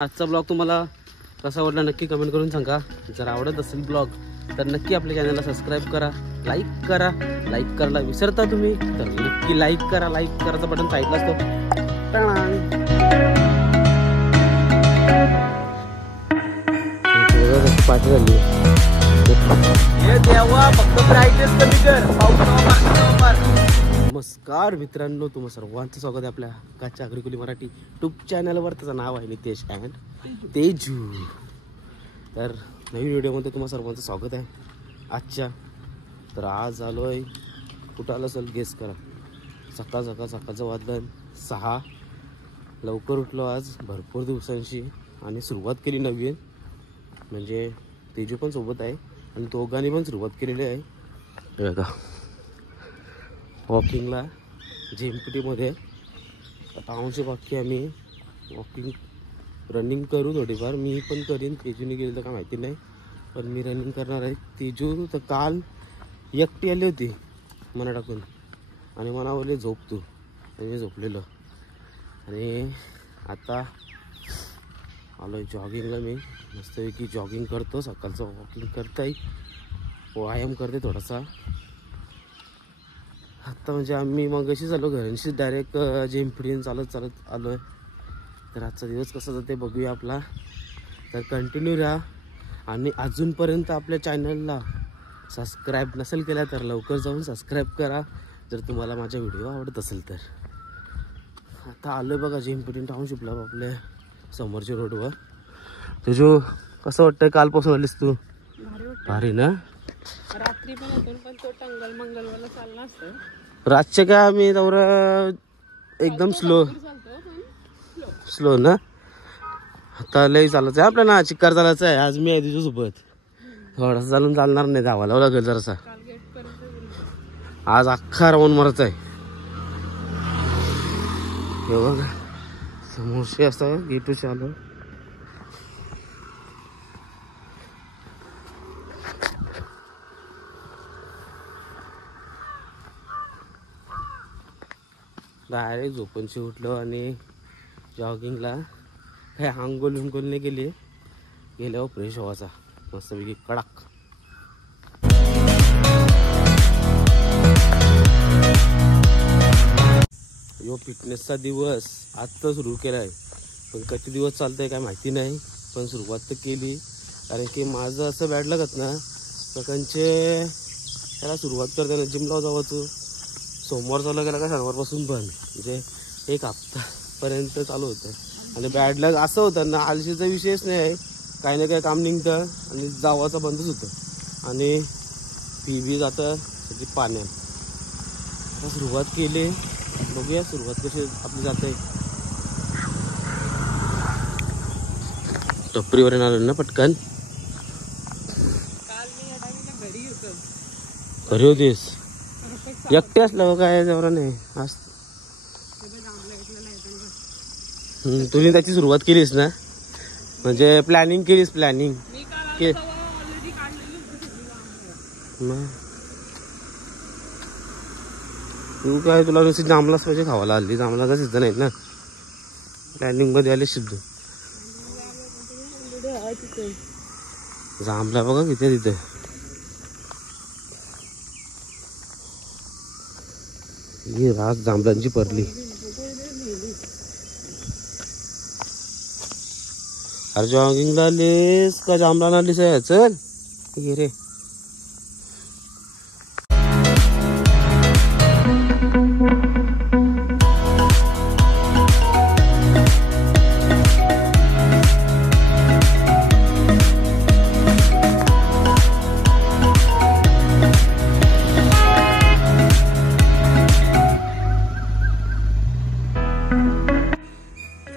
आजचा ब्लॉग तुम्हाला कसा वाटला नक्की कमेंट करून सांगा। जर आवडत असेल ब्लॉग तर नक्की आपल्या चॅनलला सबस्क्राइब करा, लाईक करा। लाईक करायला विसरता तुम्ही तर नक्की लाईक करा। लाईक करायचं बटन साईडला असतो। पाठी झाली हे देवा फक्त ब्राईटनेस कमी कर। नमस्कार मित्रांनो, तुम्हा सर्वांचं स्वागत आहे आपल्या काच्या अग्रिकुली मराठी यूट्यूब चॅनलवर। त्याचं नाव आहे नितेश अँड तेजू। तर नवीन व्हिडिओमध्ये तुम्हा सर्वांचं स्वागत आहे आजच्या। तर आज आलोय कुठं आलं असेल गेस करा। सकाळचं वाजलं 6। लवकर उठलो आज भरपूर दिवसांशी आणि सुरुवात केली नवीन। म्हणजे तेजू पण सोबत आहे आणि दोघांनी पण सुरुवात केलेली आहे बघा वॉकिंगला जेमपीटीमध्ये। आता आमची बाकी आम्ही वॉकिंग रनिंग करू थोडीफार। मी पण करीन, तेजूने गेली तर काय माहिती नाही, पण मी रनिंग करणार आहे। तेजू तर काल एकटी आली होती मना टाकून आणि मला बोलले झोप तू, आणि मी झोपलेलो। आणि आता आलो जॉगिंगला। मी मस्तपैकी जॉगिंग करतो, सकाळचं वॉकिंग करताय, व्यायाम करते थोडासा। आता म्हणजे आम्ही मग अशी झालो घरांशी डायरेक्ट जेमपीटीन चालत आलो आहे। तर आजचा दिवस कसा जाते बघूया आपला। तर कंटिन्यू राहा आणि अजूनपर्यंत आपल्या चॅनलला सबस्क्राईब नसेल केला तर लवकर जाऊन सबस्क्राईब करा, जर तुम्हाला माझा व्हिडिओ आवडत असेल तर। आता आलो आहे बघा जेमपीटीन टाउनशिपला आपल्या समोरच्या रोडवर। तुझं कसं वाटतंय? कालपासून आलीस तू? भारी ना? रात्री पण होतो पण तो टंगल मंगलवाला चालला असतं। रातच्या काय आम्ही तेवढं एकदम स्लो ना। आता लई चालायचं आहे आपल्याला, चिक्कार चालायचं आहे। आज मी आहे तुझ्यासोबत, थोडासा चालून चालणार नाही, धावायला लागेल जरासा। आज अख्खा राऊंड मारायचा आहे हे बघा समोरशी असं गेटू चालू। डायरेक्ट झोपूनशी उठलो आणि जॉगिंगला काही आंघोळ नाही केली, गेल्यावर फ्रेश व्हायचा मस्तपैकी कडक। यो फिटनेसचा दिवस आत्ता सुरू केला आहे, पण किती दिवस चालतंय काय माहिती नाही, पण सुरुवात तर केली। कारण की माझं असं बॅड लागत ना सकाळचे त्याला सुरुवात करते ना जिमला जावं तू। सोमवार चालू केला का शनिवारपासून बंद, म्हणजे एक हप्तापर्यंत चालू होतं। आणि बॅड लक असं होतं ना, आलशीचा विषयच नाही आहे, काही ना काही काम निघतं आणि जावाचं बंदच होतं आणि पी जातं त्याची पाण्यात। आता सुरुवात केली, बघूया सुरुवात कशी आपली जाते। टपरीवर येणार ना पटकन। घरी होतीस? एकटे असलं काय तेवढं नाही आज। तुम्ही त्याची सुरुवात केलीस ना, म्हणजे प्लॅनिंग केलीस? प्लॅनिंग तू काय, तुला नुसती जांभलाच पाहिजे खावायला। हल्ली जांभलाचा सीझन आहेत ना, प्लॅनिंग मध्ये आले सिद्धू। जांभला बघा किती तिथे। ही रास जांभळांची परली। अरे जॉगिंगला आलीस का जांभळाला आलीस? चल घे रे।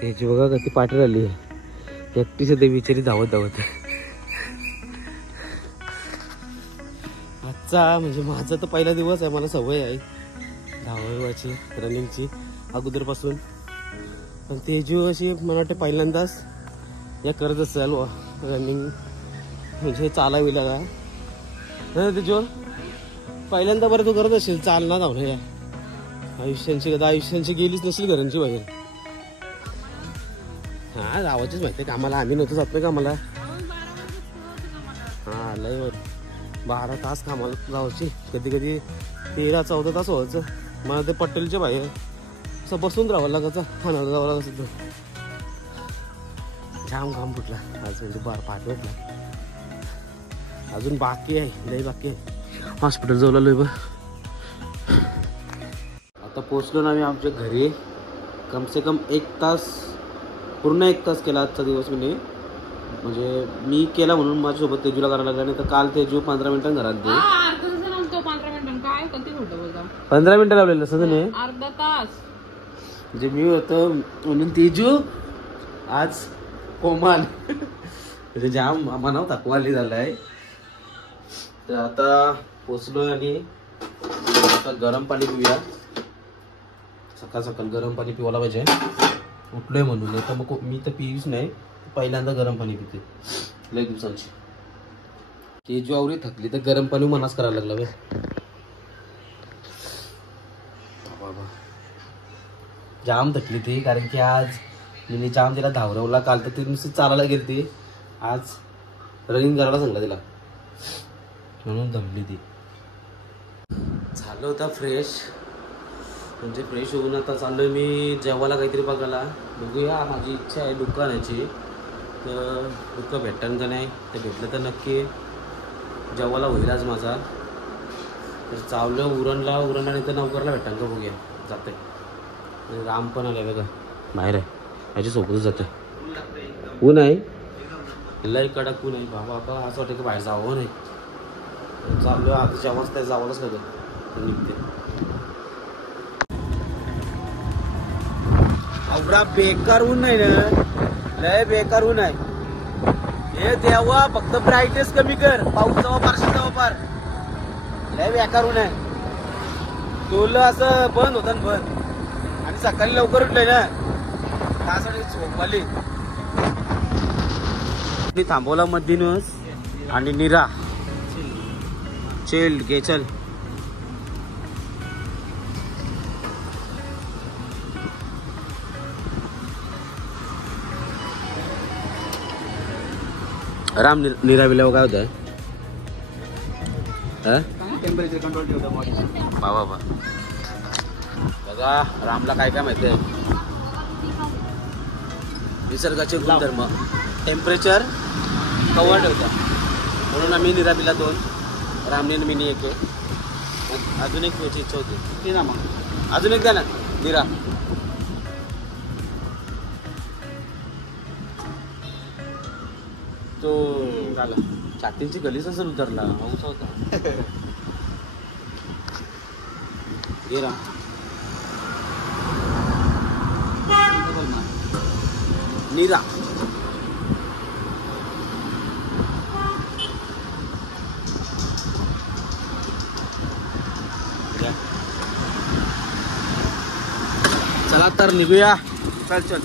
त्याची बघा कधी पाठी राहिली, एकटीच ते बिचारी धावत आजचा म्हणजे माझा तर पहिला दिवस आहे, मला सवय आहे धावायची रनिंगची अगोदरपासून। पण तेजू अशी मला वाटते पहिल्यांदाच या करत असेल रनिंग, म्हणजे चालावीला का तेजू पहिल्यांदा बरं तू करत असेल चालना धावणं या आयुष्यांची गेलीच नसेल घरांची बाहेर। हा गावाचीच माहिती आहे कामाला, आम्ही नव्हतो जात नाही कामाला. हा लय 12 तास कामाला जायची, कधी कधी 13-14 तास व्हायचं. मला ते पटेलच्या बाहेर असं बसून राहावं लागायचं, खाण्याला जावं लागायचं. जाम काम फुटला आज, म्हणजे 5 वाजला. अजून बाकी आहे, लय बाकी आहे. हॉस्पिटल जाऊ लागलोय बघ. आता पोचलो ना आम्ही आमच्या घरी. कम से कम 1 तास, पूर्ण 1 तास केला आजचा दिवस. म्हणजे मी केला म्हणून माझ्यासोबत तेजूला करायला लागला, नाही तर काल तेजू 15 मिनिटां घरात दे. 15 मिनिटं लावलेलं असं नाही, अर्धा तास. म्हणजे मी होतो म्हणून तेजू आज कोमाल म्हणजे जाम मनाव थकवाली झालाय. तर आता पोचलोय आणि आता गरम पाणी पिऊया. सकाळ सकाळ गरम पाणी पिवायला पाहिजे, उठलोय म्हणून. नाही तर मग मी तर पिऊच नाही, पहिल्यांदा गरम पाणी पिते लय दिवसांची. तेजू आवरी थकली तर गरम पाणी मनाच करायला लागला बे. बाबा जाम थकली ती, कारण की आज मी जाम तिला धावरवला. काल तर ती नुसती चालायला गेली ती, आज रनिंग करायला सांगला तिला, म्हणून दमली ती. झालं होता फ्रेश, म्हणजे फ्रेश होऊन आता चाललोय मी जेवायला काहीतरी बघायला. बघूया, माझी इच्छा आहे दुकानाची, तर दुकान भेटन का नाही. ते भेटलं तर नक्की जेवायला होईल आज माझा. तर चावलं उरणला नाही तर नवकरला भेटन का बघूया. जाते राम पण आले बघा, बाहेर आहे, माझ्यासोबतच जाते. ऊन आहे, लय कडक ऊन आहे बाबा. आता असं वाटतं की बाहेर जावं नाही. चाललो आता जेव्हाच त्या जावंच लागेल, निघते. अवरा बेकार ऊन नाही ना, लय बेकार ऊन आहे. हे देवा फक्त ब्राईटनेस कमी कर, पाऊस जावा पारशी जावा पार. लय बेकार ऊन आहे. तुला असं बंद होतं ना बंद, आणि सकाळी लवकर उठलंय ना, त्यासाठी झोपली. मी थांबवला मधीनच आणि निरा चेल घे चल. राम निरा बिलाव काय होतं? टेम्परेचर कंट्रोल ठेवतं बॉडी. बाबा बघा रामला काय काय माहिती आहे. निसर्गाचे गुणधर्म टेम्परेचर कव्हर ठेवता, म्हणून आम्ही निरा पिला 2, रामने मिनी 1. अजून एक तुझी इच्छा होती ती ना, मग अजून एक द्या ना निरा. तो झाला छातीची गलीच असेल उतरला, पाऊस होता. निरा निरा चला तर निघूया. चल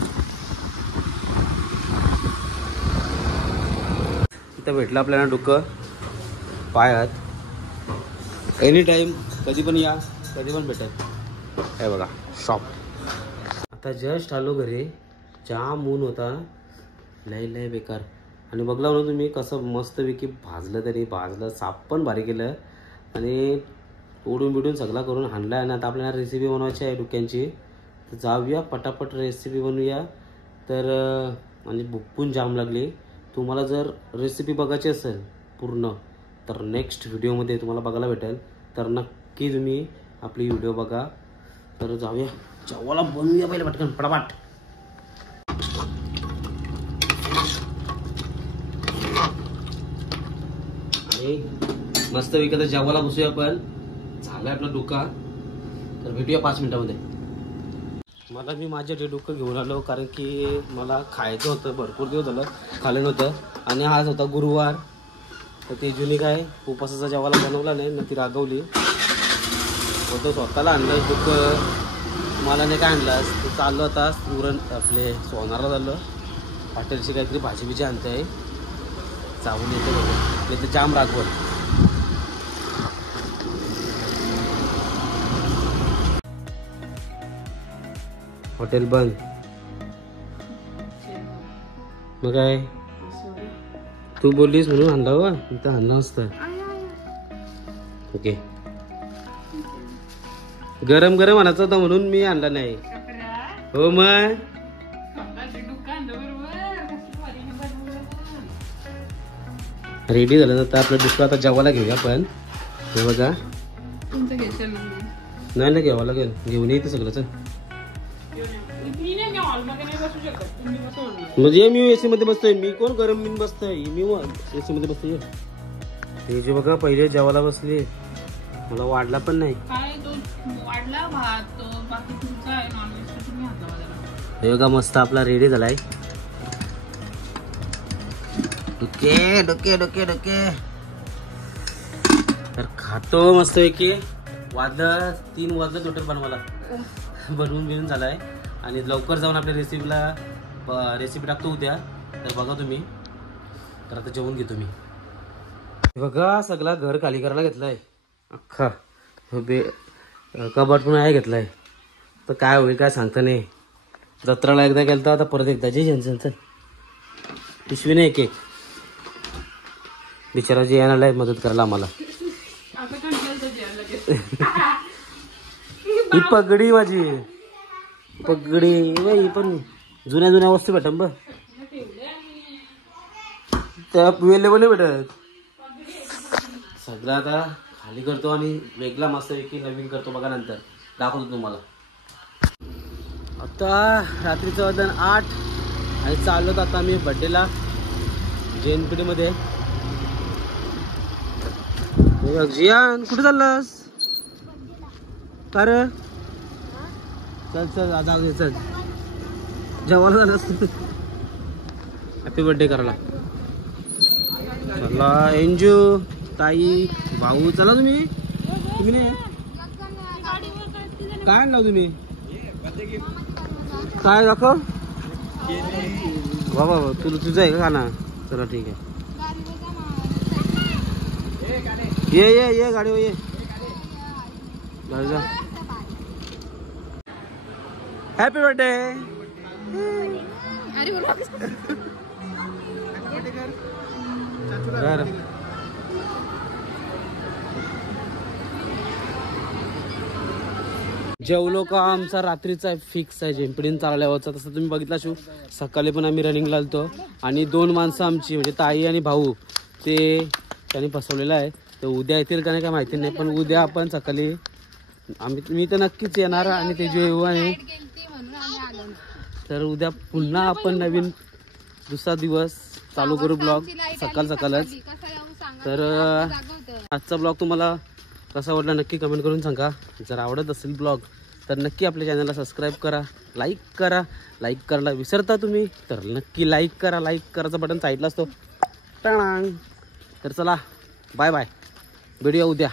इथं भेटलं आपल्याला डुक्कर पायात. एनी टाइम कधी पण या, कधी पण भेटेल. हे बघा शॉप. आता जस्ट आलो घरी, जाम ऊन होता, लय बेकार. आणि बघला म्हणून तुम्ही कसं मस्तपैकी भाजलं, तरी भाजलं, साप पण भारी केलं आणि उडून बिडून सगळा करून हाणला आहे. ना आता आपल्याला रेसिपी बनवायची आहे डुक्यांची, तर जाऊया पटापट रेसिपी बनवूया. तर म्हणजे भूक पण जाम लागली. तुम्हाला जर रेसिपी बघायची असेल पूर्ण, तर नेक्स्ट व्हिडिओमध्ये तुम्हाला बघायला भेटेल. तर नक्की तुम्ही आपली व्हिडिओ बघा. तर जाऊया जेवायला बनवूया पहिले पटकन पटापट. आणि मस्त विकत जेवायला बसूया आपण. झालं आपला डुक्का, तर भेटूया 5 मिनिटामध्ये. मला मी माझ्या डुक्कं घेऊन आलो, कारण की मला खायचं होतं, भरपूर दिवस झालं खाल्लं नव्हतं. आणि आज होता गुरुवार, तर तेजूने काय उपासाचा जेवायला बनवला नाही ना, ती रागवली. होतं स्वतःला आणलं डुक्कं, मला नाही काय आणलास. तर चाललो आता उरण आपले सोनारला झालं, हॉटेलची काहीतरी भाजी बिजी आणते आहे, चावून येते बघा, नाही तर जाम रागवत. हॉटेल बंद. मग काय तू बोललीस म्हणून आणला हो इथं आणला असतं. ओके गरम गरम आणायचं होता म्हणून मी आणला नाही. हो मग रेडी झालं तर आपलं दुसरं आता जेवायला घेऊया आपण. हे बघा नाही ना घ्यावं लागेल घेऊन येते सगळं. चल म्हणजे मी एसी मध्ये बसतोय. मी कोण गरम मी बसतोय मी एसी मध्ये बसतोय. हे जे बघा पहिले जेवायला बसले मला वाढला पण नाही. हे बघा मस्त आपला रेडी झालाय. डोके डोके डोके डोके तर खातो मस्त पैकी. वाजलं 3 वाजलं टोटल बनवायला. बनवून झालाय आणि लवकर जाऊन आपल्या रेसिपी टाकतो उद्या. तर बघा तुम्ही. तर आता जेवून घेतो मी. बघा सगळा घर खाली करायला घेतलाय अख्खा. कबाट पण आहे घेतलाय. तर काय होईल काय सांगता नाही. जत्राला एकदा गेलता आता परत एकदा जे जन पिशवी नाही एक बिचारा जे येणार मदत करायला आम्हाला. ही पगडी माझी पगडी ही पण जुन्या जुन्या वस्तू भेटत ब त्या वेलेबल भेटत. सगळं आता खाली करतो आणि वेगळा मस्त पैकी नवीन करतो. बघा नंतर दाखवतो तुम्हाला. आता रात्रीचं वाजन 8 आणि चाललो आता मी बड्डेला JNPT मध्ये. जियान कुठे चाललास का रे? चल चल आता चल जेवायला झालंस. हॅपी बर्थडे करायला. चला एंजू ताई भाऊ चला. तुम्ही नाही काय आणला तुम्ही? काय दाखव बाबा तुझं आहे का खाना? चला ठीक आहे. ये गाडीवर ये. Happy birthday. जेवलो का आमचा रात्रीचा फिक्स आहे JNPT चालल्यावरचा. तसं तुम्ही बघितला शू सकाळी पण आम्ही रनिंग लावतो आणि 2 माणसं आमची म्हणजे ताई आणि भाऊ ते त्यांनी फसवलेलं आहे. तर उद्या येतील का नाही काय माहिती नाही. पण उद्या आपण सकाळी मी तर नक्कीच येणार आणि ते जे येऊ आहे. तर उद्या पुन्हा आपण नवीन दुसरा दिवस चालू करू ब्लॉग सकाळच. तर आजचा ब्लॉग तुम्हाला कसा वाटला नक्की कमेंट करून सांगा. जर आवडत असेल ब्लॉग तर नक्की आपल्या चॅनलला सबस्क्राईब करा. लाईक करायला विसरता तुम्ही तर नक्की लाईक करा. लाईक करायचं बटन साईडला असतो. तर चला बाय बाय. भेटूया उद्या.